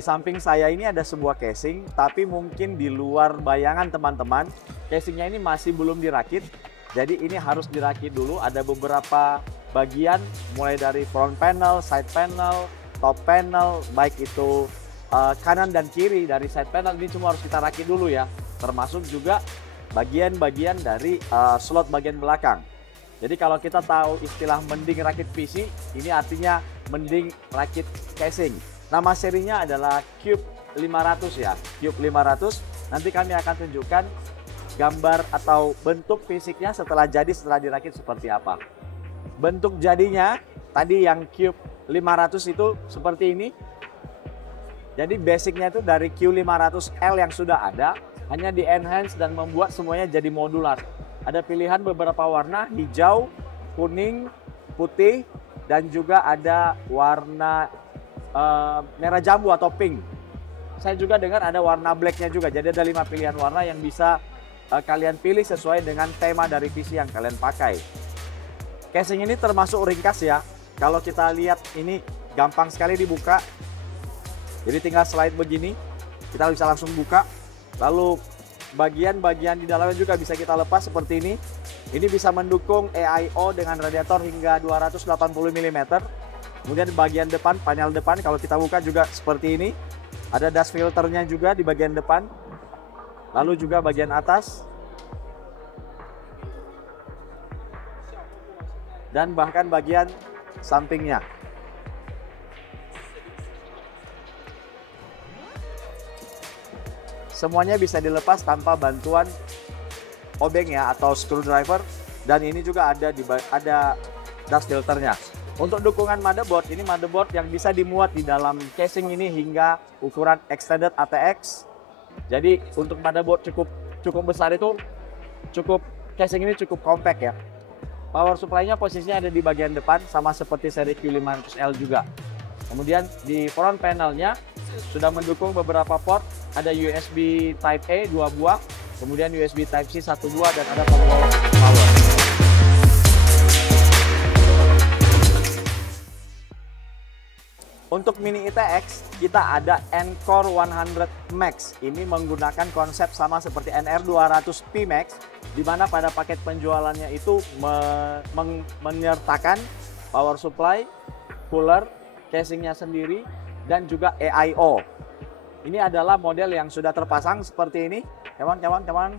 Di samping saya ini ada sebuah casing, tapi mungkin di luar bayangan teman-teman, casingnya ini masih belum dirakit. Jadi ini harus dirakit dulu, ada beberapa bagian mulai dari front panel, side panel, top panel, baik itu kanan dan kiri dari side panel, ini semua harus kita rakit dulu ya. Termasuk juga bagian-bagian dari slot bagian belakang. Jadi kalau kita tahu istilah mending rakit PC, ini artinya mending rakit casing. Nama serinya adalah Cube 500 ya, Cube 500. Nanti kami akan tunjukkan gambar atau bentuk fisiknya setelah dirakit seperti apa. Bentuk jadinya tadi yang Cube 500 itu seperti ini. Jadi basicnya itu dari Q500L yang sudah ada, hanya di enhance dan membuat semuanya jadi modular. Ada pilihan beberapa warna, hijau, kuning, putih, dan juga ada warna merah jambu atau pink. Saya juga dengar ada warna blacknya juga, jadi ada 5 pilihan warna yang bisa kalian pilih sesuai dengan tema dari PC yang kalian pakai. Casing ini termasuk ringkas ya, kalau kita lihat ini gampang sekali dibuka. Jadi tinggal slide begini, kita bisa langsung buka. Lalu bagian-bagian di dalamnya juga bisa kita lepas seperti ini. Ini bisa mendukung AIO dengan radiator hingga 280 mm. Kemudian bagian depan, panel depan kalau kita buka juga seperti ini. Ada dust filternya juga di bagian depan. Lalu juga bagian atas. Dan bahkan bagian sampingnya. Semuanya bisa dilepas tanpa bantuan obeng ya atau screwdriver. Dan ini juga ada dust filternya. Untuk dukungan motherboard, ini motherboard yang bisa dimuat di dalam casing ini hingga ukuran extended ATX. Jadi untuk motherboard cukup besar itu, casing ini cukup compact ya. Power supply-nya posisinya ada di bagian depan, sama seperti seri Q500L juga. Kemudian di front panelnya sudah mendukung beberapa port, ada USB Type A 2 buah, kemudian USB Type C 1 buah, dan ada tombol power. Untuk Mini ITX, kita ada Encore 100 Max. Ini menggunakan konsep sama seperti NR200P Max, di mana pada paket penjualannya itu menyertakan power supply, cooler, casingnya sendiri, dan juga AIO. Ini adalah model yang sudah terpasang seperti ini. Teman-teman.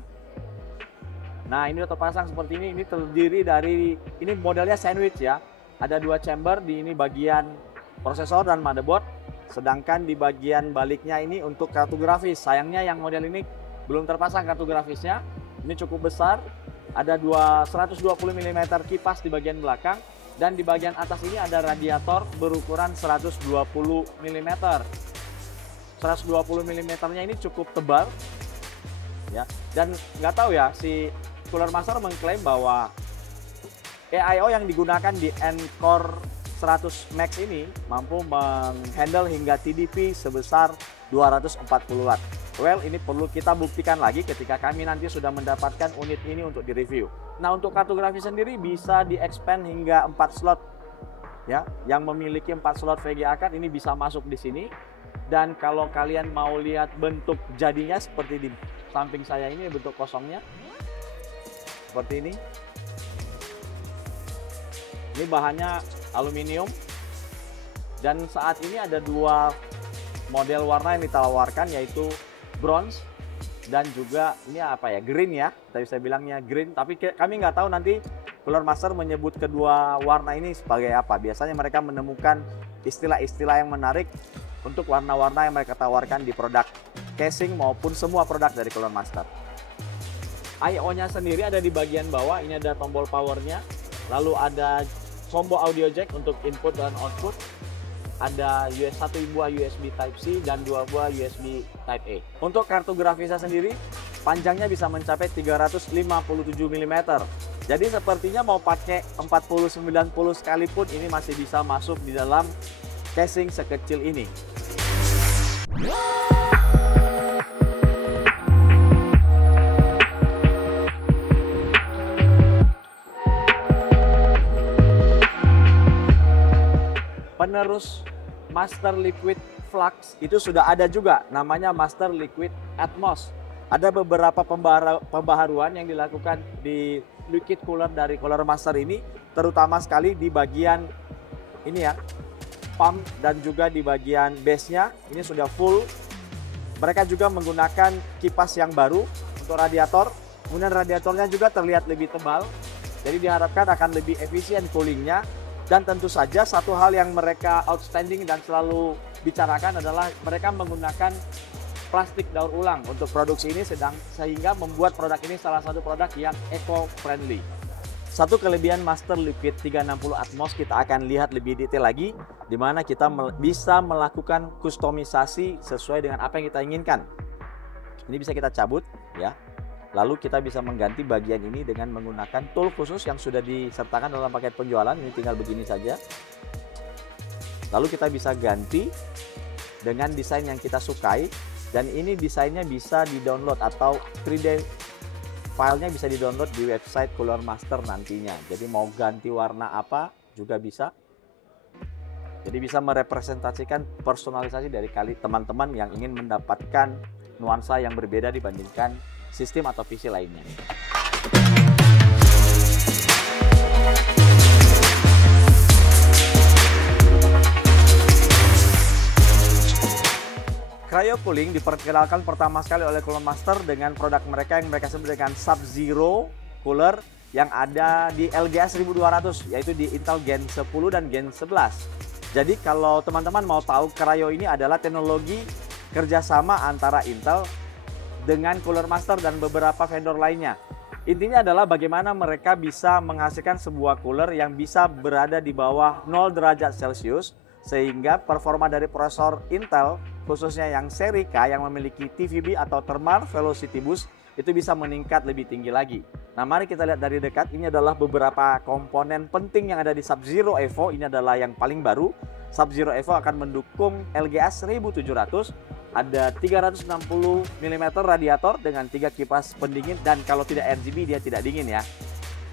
Nah, ini sudah terpasang seperti ini. Ini terdiri dari, ini modelnya sandwich ya. Ada 2 chamber, di ini bagian prosesor dan motherboard, sedangkan di bagian baliknya ini untuk kartu grafis. Sayangnya yang model ini belum terpasang kartu grafisnya. Ini cukup besar, ada 120 mm kipas di bagian belakang, dan di bagian atas ini ada radiator berukuran 120 mm. 120 mm-nya ini cukup tebal ya, dan nggak tahu ya, si Cooler Master mengklaim bahwa AIO yang digunakan di Encore 100 Max ini mampu menghandle hingga TDP sebesar 240 watt. Well, ini perlu kita buktikan lagi ketika kami nanti sudah mendapatkan unit ini untuk direview. Nah, untuk kartu grafis sendiri bisa di-expand hingga 4 slot ya. Yang memiliki 4 slot VGA card ini bisa masuk di sini. Dan kalau kalian mau lihat bentuk jadinya seperti di samping saya ini, bentuk kosongnya seperti ini. Ini bahannya aluminium, dan saat ini ada 2 model warna yang ditawarkan, yaitu bronze dan juga ini apa ya, green ya, tadi saya bilangnya green, tapi kami nggak tahu nanti Cooler Master menyebut kedua warna ini sebagai apa. Biasanya mereka menemukan istilah-istilah yang menarik untuk warna-warna yang mereka tawarkan di produk casing maupun semua produk dari Cooler Master. I/O-nya sendiri ada di bagian bawah, ini ada tombol powernya, lalu ada combo audio jack untuk input dan output, ada 1 buah USB Type C dan 2 buah USB Type A. Untuk kartu grafisnya sendiri, panjangnya bisa mencapai 357 mm. Jadi sepertinya mau pakai 4090 sekalipun ini masih bisa masuk di dalam casing sekecil ini. Penerus Master Liquid Flux itu sudah ada juga namanya Master Liquid Atmos. Ada beberapa pembaharuan yang dilakukan di liquid cooler dari Cooler Master ini, terutama sekali di bagian ini ya, pump dan juga di bagian base-nya ini sudah full. Mereka juga menggunakan kipas yang baru untuk radiator. Kemudian radiatornya juga terlihat lebih tebal. Jadi diharapkan akan lebih efisien coolingnya. Dan tentu saja satu hal yang mereka outstanding dan selalu bicarakan adalah mereka menggunakan plastik daur ulang untuk produksi ini, sehingga membuat produk ini salah satu produk yang eco-friendly. Satu kelebihan Master Liquid 360 Atmos kita akan lihat lebih detail lagi, di mana kita bisa melakukan kustomisasi sesuai dengan apa yang kita inginkan. Ini bisa kita cabut ya. Lalu kita bisa mengganti bagian ini dengan menggunakan tool khusus yang sudah disertakan dalam paket penjualan. Ini tinggal begini saja. Lalu kita bisa ganti dengan desain yang kita sukai. Dan ini desainnya bisa di-download atau 3D filenya bisa di-download di website Cooler Master nantinya. Jadi mau ganti warna apa juga bisa. Jadi bisa merepresentasikan personalisasi dari teman-teman yang ingin mendapatkan nuansa yang berbeda dibandingkan sistem atau PC lainnya. Cryo Cooling diperkenalkan pertama sekali oleh Cooler Master dengan produk mereka yang mereka sebut dengan Sub-Zero Cooler yang ada di LGA 1200, yaitu di Intel Gen 10 dan Gen 11. Jadi kalau teman-teman mau tahu, Cryo ini adalah teknologi kerjasama antara Intel dengan Cooler Master dan beberapa vendor lainnya. Intinya adalah bagaimana mereka bisa menghasilkan sebuah cooler yang bisa berada di bawah 0 derajat Celcius, sehingga performa dari prosesor Intel, khususnya yang seri K yang memiliki TVB atau Thermal Velocity Boost, itu bisa meningkat lebih tinggi lagi. Nah, mari kita lihat dari dekat. Ini adalah beberapa komponen penting yang ada di Sub-Zero Evo. Ini adalah yang paling baru. Sub-Zero Evo akan mendukung LGA 1700. Ada 360 mm radiator dengan 3 kipas pendingin, dan kalau tidak RGB dia tidak dingin ya.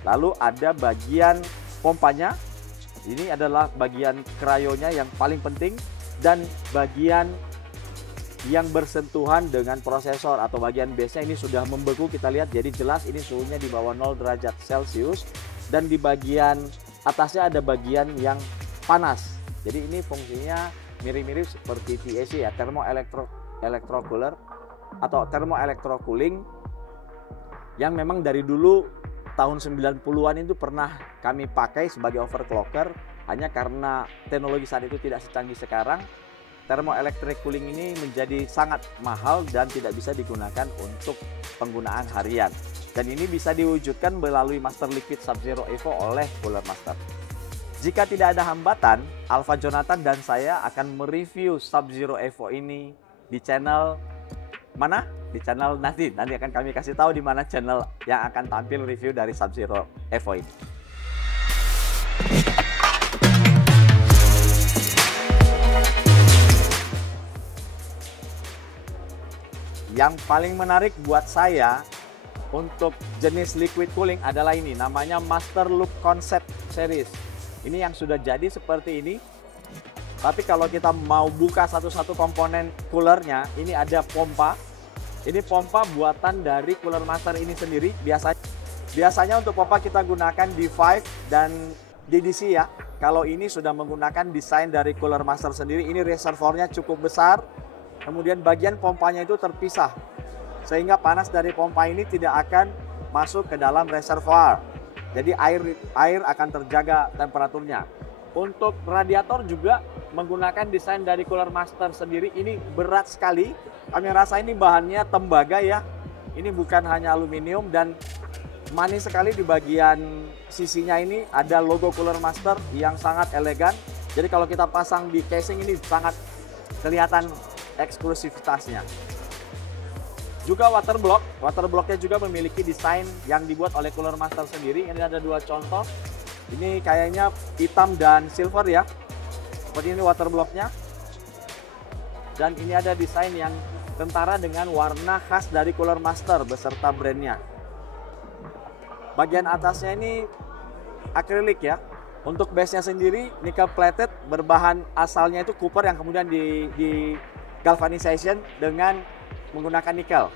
Lalu ada bagian pompanya. Ini adalah bagian cryonya yang paling penting, dan bagian yang bersentuhan dengan prosesor atau bagian base-nya ini sudah membeku, kita lihat. Jadi jelas ini suhunya di bawah 0 derajat Celcius, dan di bagian atasnya ada bagian yang panas. Jadi ini fungsinya mirip-mirip seperti TEC ya, thermo electro cooler atau thermo electro cooling, yang memang dari dulu tahun 90-an itu pernah kami pakai sebagai overclocker. Hanya karena teknologi saat itu tidak secanggih sekarang, thermoelectric cooling ini menjadi sangat mahal dan tidak bisa digunakan untuk penggunaan harian. Dan ini bisa diwujudkan melalui Master Liquid Sub-Zero Evo oleh Cooler Master. Jika tidak ada hambatan, Alfa Jonathan dan saya akan mereview Sub-Zero Evo ini di channel mana? Di channel nanti akan kami kasih tahu di mana channel yang akan tampil review dari Sub-Zero Evo ini. Yang paling menarik buat saya untuk jenis liquid cooling adalah ini, namanya Master Loop Concept Series. Ini yang sudah jadi seperti ini. Tapi kalau kita mau buka satu-satu komponen coolernya, ini ada pompa. Ini pompa buatan dari Cooler Master ini sendiri. Biasanya untuk pompa kita gunakan D5 dan DDC ya. Kalau ini sudah menggunakan desain dari Cooler Master sendiri. Ini reservoirnya cukup besar. Kemudian bagian pompanya itu terpisah, sehingga panas dari pompa ini tidak akan masuk ke dalam reservoir. Jadi air akan terjaga temperaturnya. Untuk radiator juga menggunakan desain dari Cooler Master sendiri. Ini berat sekali. Kami rasa ini bahannya tembaga ya. Ini bukan hanya aluminium, dan manis sekali di bagian sisinya ini ada logo Cooler Master yang sangat elegan. Jadi kalau kita pasang di casing ini sangat kelihatan eksklusivitasnya. Juga waterblocknya juga memiliki desain yang dibuat oleh Cooler Master sendiri. Ini ada dua contoh. Ini kayaknya hitam dan silver ya. Seperti ini waterblocknya. Dan ini ada desain yang kentara dengan warna khas dari Cooler Master beserta brandnya. Bagian atasnya ini akrilik ya. Untuk base-nya sendiri nickel plated berbahan asalnya itu copper yang kemudian di galvanization dengan menggunakan nikel.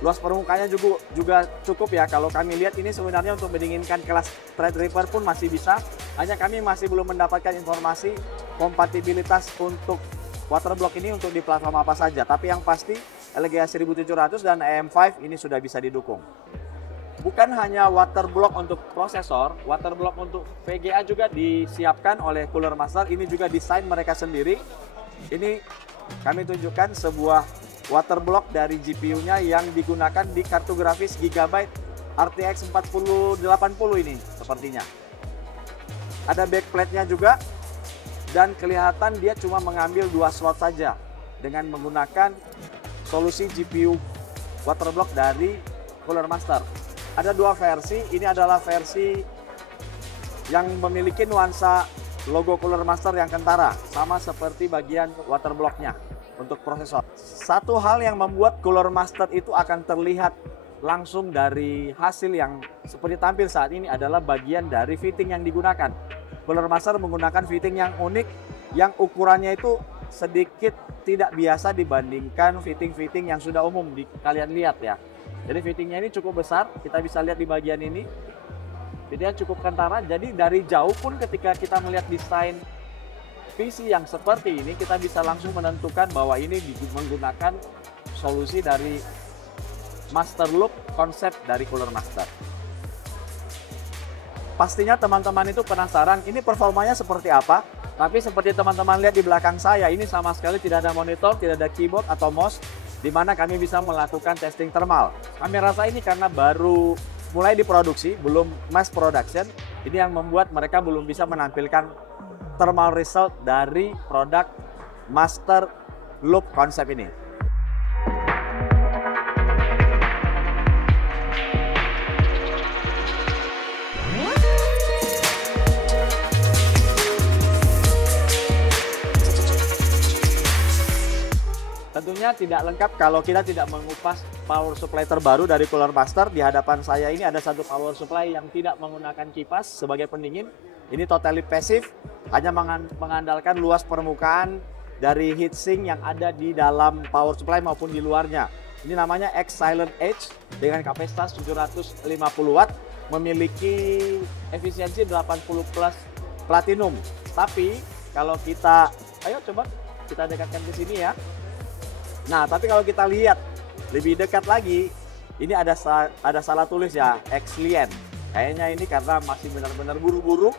Luas permukaannya juga cukup ya. Kalau kami lihat ini sebenarnya untuk mendinginkan kelas Threadripper pun masih bisa. Hanya kami masih belum mendapatkan informasi kompatibilitas untuk waterblock ini untuk di platform apa saja. Tapi yang pasti LGA 1700 dan AM5 ini sudah bisa didukung. Bukan hanya waterblock untuk prosesor, waterblock untuk VGA juga disiapkan oleh Cooler Master. Ini juga desain mereka sendiri. Ini kami tunjukkan sebuah waterblock dari GPU-nya yang digunakan di kartu grafis Gigabyte RTX 4080 ini sepertinya. Ada backplate-nya juga dan kelihatan dia cuma mengambil 2 slot saja dengan menggunakan solusi GPU waterblock dari Cooler Master. Ada 2 versi, ini adalah versi yang memiliki nuansa logo Cooler Master yang kentara, sama seperti bagian waterblock-nya untuk prosesor. Satu hal yang membuat Cooler Master itu akan terlihat langsung dari hasil yang seperti tampil saat ini adalah bagian dari fitting yang digunakan. Cooler Master menggunakan fitting yang unik, yang ukurannya itu sedikit tidak biasa dibandingkan fitting-fitting yang sudah umum kalian lihat ya. Jadi fittingnya ini cukup besar, kita bisa lihat di bagian ini. Fittingnya cukup kentara, jadi dari jauh pun ketika kita melihat desain PC yang seperti ini, kita bisa langsung menentukan bahwa ini menggunakan solusi dari Master Loop konsep dari Cooler Master. Pastinya teman-teman itu penasaran ini performanya seperti apa, tapi seperti teman-teman lihat di belakang saya, ini sama sekali tidak ada monitor, tidak ada keyboard atau mouse, di mana kami bisa melakukan testing thermal. Kami rasa ini karena baru mulai diproduksi, belum mass production, ini yang membuat mereka belum bisa menampilkan thermal result dari produk Master Loop konsep ini. Tentunya tidak lengkap kalau kita tidak mengupas power supply terbaru dari Cooler Master. Di hadapan saya ini ada satu power supply yang tidak menggunakan kipas sebagai pendingin. Ini totally passive, hanya mengandalkan luas permukaan dari heatsink yang ada di dalam power supply maupun di luarnya. Ini namanya X Silent Edge dengan kapasitas 750 watt, memiliki efisiensi 80 plus platinum. Tapi kalau kita, ayo coba kita dekatkan ke sini ya. Nah, tapi kalau kita lihat lebih dekat lagi, ini ada salah tulis ya, Xlien. Kayaknya ini karena masih benar-benar buru-buru,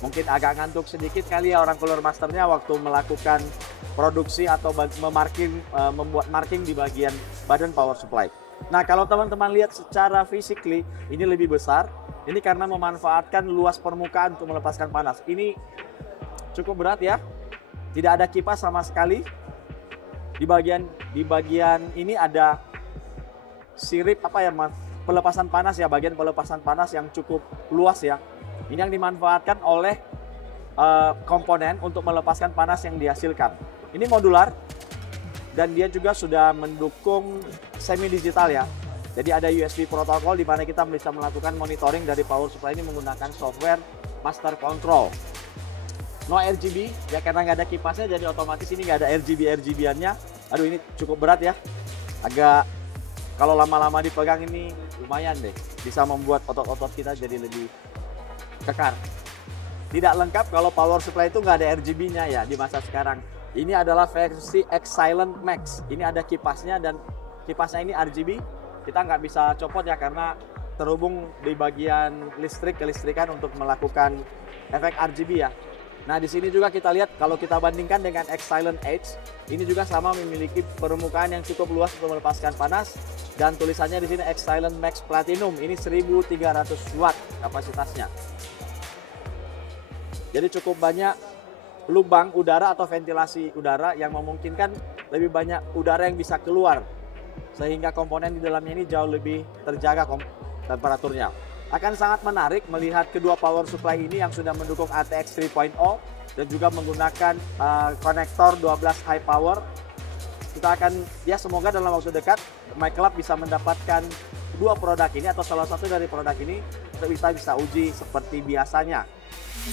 mungkin agak ngantuk sedikit kali ya orang Cooler Masternya waktu melakukan produksi atau membuat marking di bagian badan power supply. Nah, kalau teman-teman lihat secara physically, ini lebih besar. Ini karena memanfaatkan luas permukaan untuk melepaskan panas. Ini cukup berat ya, tidak ada kipas sama sekali. Di bagian ini ada sirip pelepasan panas ya, bagian pelepasan panas yang cukup luas ya. Ini yang dimanfaatkan oleh komponen untuk melepaskan panas yang dihasilkan. Ini modular dan dia juga sudah mendukung semi digital ya. Jadi ada USB protokol di mana kita bisa melakukan monitoring dari power supply ini menggunakan software Master Control. No RGB ya, karena nggak ada kipasnya jadi otomatis ini nggak ada RGB-nya. Aduh, ini cukup berat ya, agak kalau lama-lama dipegang ini lumayan deh, bisa membuat otot-otot kita jadi lebih kekar. Tidak lengkap kalau power supply itu nggak ada RGB-nya ya di masa sekarang. Ini adalah versi X Silent Max, ini ada kipasnya dan kipasnya ini RGB. Kita nggak bisa copot ya karena terhubung di bagian kelistrikan untuk melakukan efek RGB ya. Nah, di sini juga kita lihat kalau kita bandingkan dengan X Silent Edge, ini juga sama memiliki permukaan yang cukup luas untuk melepaskan panas dan tulisannya di sini X Silent Max Platinum. Ini 1300 watt kapasitasnya. Jadi cukup banyak lubang udara atau ventilasi udara yang memungkinkan lebih banyak udara yang bisa keluar sehingga komponen di dalamnya ini jauh lebih terjaga temperaturnya. Akan sangat menarik melihat kedua power supply ini yang sudah mendukung ATX 3.0 dan juga menggunakan konektor 12 high power. Kita akan, ya semoga dalam waktu dekat MyClub bisa mendapatkan dua produk ini atau salah satu dari produk ini kita bisa uji seperti biasanya. Nah,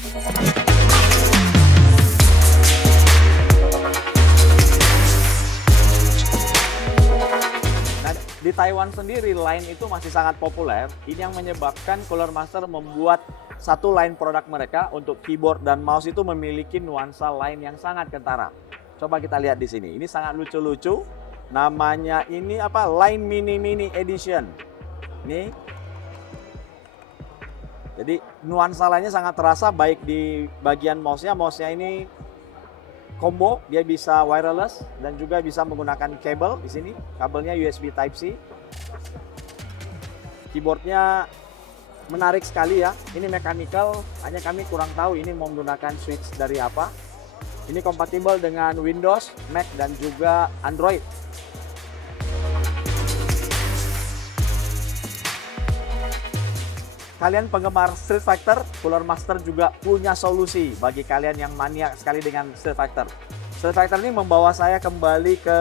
di Taiwan sendiri line itu masih sangat populer. Ini yang menyebabkan Cooler Master membuat satu line produk mereka untuk keyboard dan mouse itu memiliki nuansa line yang sangat kentara. Coba kita lihat di sini. Ini sangat lucu-lucu. Namanya ini apa? Line Mini Edition. Ini. Jadi nuansa lainnya sangat terasa baik di bagian mouse-nya. Mouse-nya ini combo, dia bisa wireless dan juga bisa menggunakan kabel di sini. Kabelnya USB Type-C. Keyboardnya menarik sekali ya. Ini mechanical, hanya kami kurang tahu ini mau menggunakan switch dari apa. Ini kompatibel dengan Windows, Mac dan juga Android. Kalian penggemar Street Fighter, Cooler Master juga punya solusi bagi kalian yang mania sekali dengan Street Fighter. Street Fighter ini membawa saya kembali ke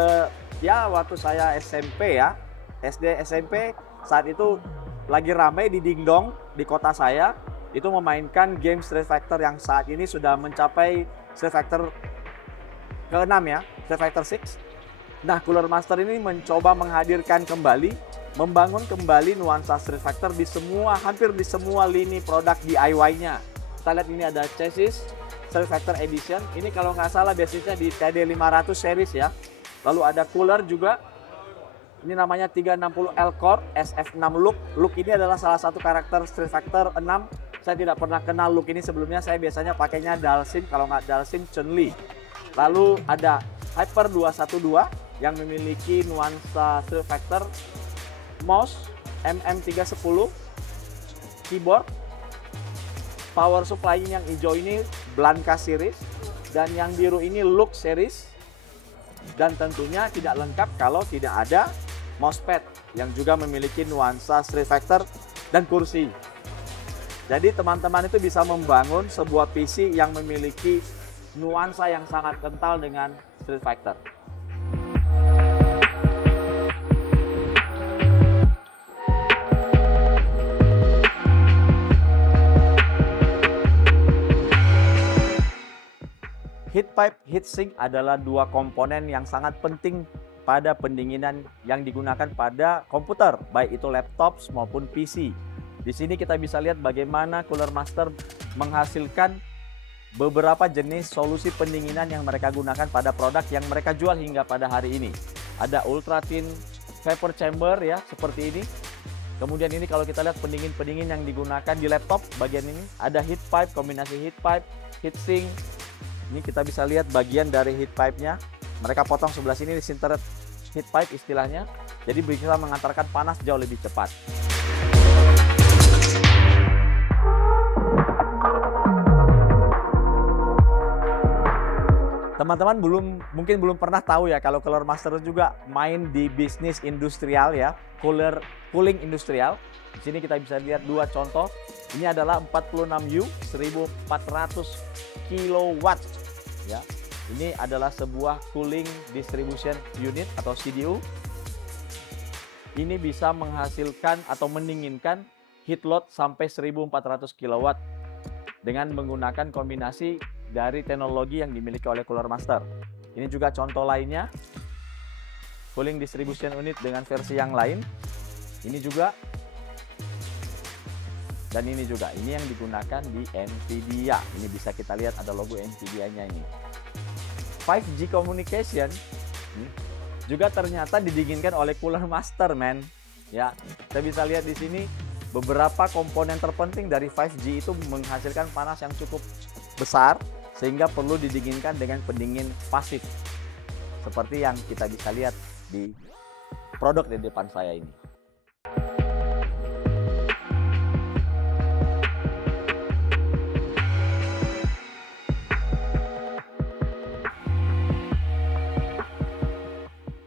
waktu saya SMP ya. SD, SMP saat itu lagi ramai di Dingdong di kota saya. Itu memainkan game Street Fighter yang saat ini sudah mencapai Street Fighter ke-6 ya, Street Fighter 6. Nah, Cooler Master ini mencoba menghadirkan kembali, membangun kembali nuansa Street Fighter di hampir di semua lini produk DIY-nya. Kita lihat ini ada chassis Street Fighter Edition. Ini kalau nggak salah basisnya di TD500 series ya. Lalu ada cooler juga. Ini namanya 360L Core SF6 Look. Look ini adalah salah satu karakter Street Fighter 6. Saya tidak pernah kenal Look ini sebelumnya. Saya biasanya pakainya Dalsim, kalau nggak Dalsim Chun-Li. Lalu ada Hyper 212 yang memiliki nuansa Street Fighter, mouse MM310, keyboard, power supply yang hijau ini Blanka series, dan yang biru ini Look series. Dan tentunya tidak lengkap kalau tidak ada mousepad yang juga memiliki nuansa Street Fighter dan kursi. Jadi teman-teman itu bisa membangun sebuah PC yang memiliki nuansa yang sangat kental dengan Street Fighter. Heat pipe, heatsink adalah dua komponen yang sangat penting pada pendinginan yang digunakan pada komputer, baik itu laptop maupun PC. Di sini kita bisa lihat bagaimana Cooler Master menghasilkan beberapa jenis solusi pendinginan yang mereka gunakan pada produk yang mereka jual hingga pada hari ini. Ada ultra thin vapor chamber ya, seperti ini. Kemudian ini kalau kita lihat pendingin-pendingin yang digunakan di laptop, bagian ini ada heat pipe, kombinasi heat pipe, heatsink. Ini kita bisa lihat bagian dari heat pipe-nya. Mereka potong sebelah sini di sintered heat pipe istilahnya. Jadi bisa mengantarkan panas jauh lebih cepat. Teman-teman mungkin belum pernah tahu ya kalau Cooler Master juga main di bisnis industrial ya, cooling industrial. Di sini kita bisa lihat dua contoh. Ini adalah 46U 1400 kW ya. Ini adalah sebuah cooling distribution unit atau CDU. Ini bisa menghasilkan atau mendinginkan heat load sampai 1400 kW dengan menggunakan kombinasi dari teknologi yang dimiliki oleh Cooler Master. Ini juga contoh lainnya, cooling distribution unit dengan versi yang lain. Ini juga, dan ini juga. Ini yang digunakan di NVIDIA. Ini bisa kita lihat ada logo NVIDIA-nya ini. 5G communication juga ternyata didinginkan oleh Cooler Master, men. Ya, kita bisa lihat di sini beberapa komponen terpenting dari 5G itu menghasilkan panas yang cukup besar sehingga perlu didinginkan dengan pendingin pasif. Seperti yang kita bisa lihat di produk di depan saya ini.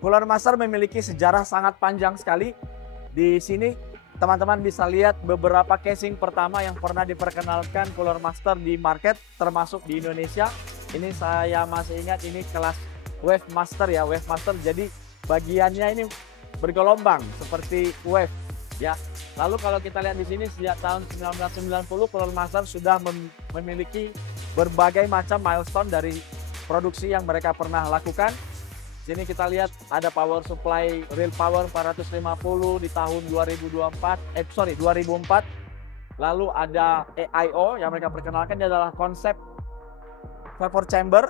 Cooler Master memiliki sejarah sangat panjang sekali. Di sini teman-teman bisa lihat beberapa casing pertama yang pernah diperkenalkan Cooler Master di market, termasuk di Indonesia. Ini saya masih ingat, ini kelas Wave Master ya, Wave Master. Jadi bagiannya ini bergelombang seperti wave. Ya, lalu kalau kita lihat di sini sejak tahun 1990 Cooler Master sudah memiliki berbagai macam milestone dari produksi yang mereka pernah lakukan. Sini kita lihat ada power supply real power 450 di tahun 2004. Lalu ada AIO yang mereka perkenalkan, ini adalah konsep vapor chamber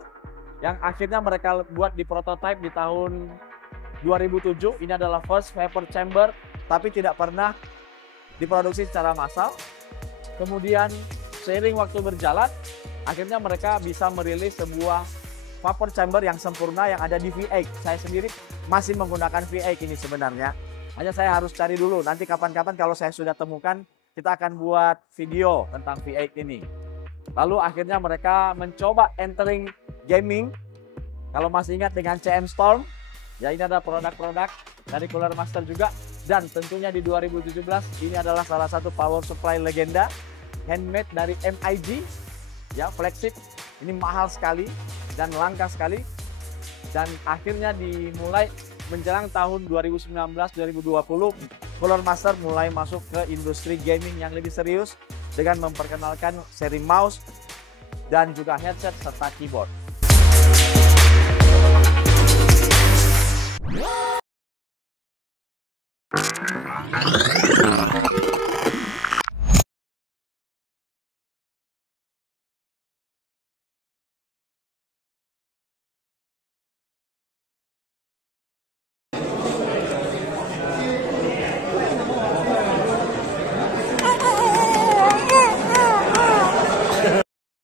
yang akhirnya mereka buat di prototype di tahun 2007. Ini adalah first vapor chamber tapi tidak pernah diproduksi secara massal. Kemudian seiring waktu berjalan, akhirnya mereka bisa merilis sebuah vapor chamber yang sempurna yang ada di V8. Saya sendiri masih menggunakan V8 ini sebenarnya. Hanya saya harus cari dulu, nanti kapan-kapan kalau saya sudah temukan, kita akan buat video tentang V8 ini. Lalu akhirnya mereka mencoba entering gaming. Kalau masih ingat dengan CM Storm, ya ini ada produk-produk dari Cooler Master juga. Dan tentunya di 2017 ini adalah salah satu power supply legenda handmade dari MIG, ya flagship. Ini mahal sekali dan langka sekali. Dan akhirnya dimulai menjelang tahun 2019-2020, Cooler Master mulai masuk ke industri gaming yang lebih serius dengan memperkenalkan seri mouse dan juga headset serta keyboard.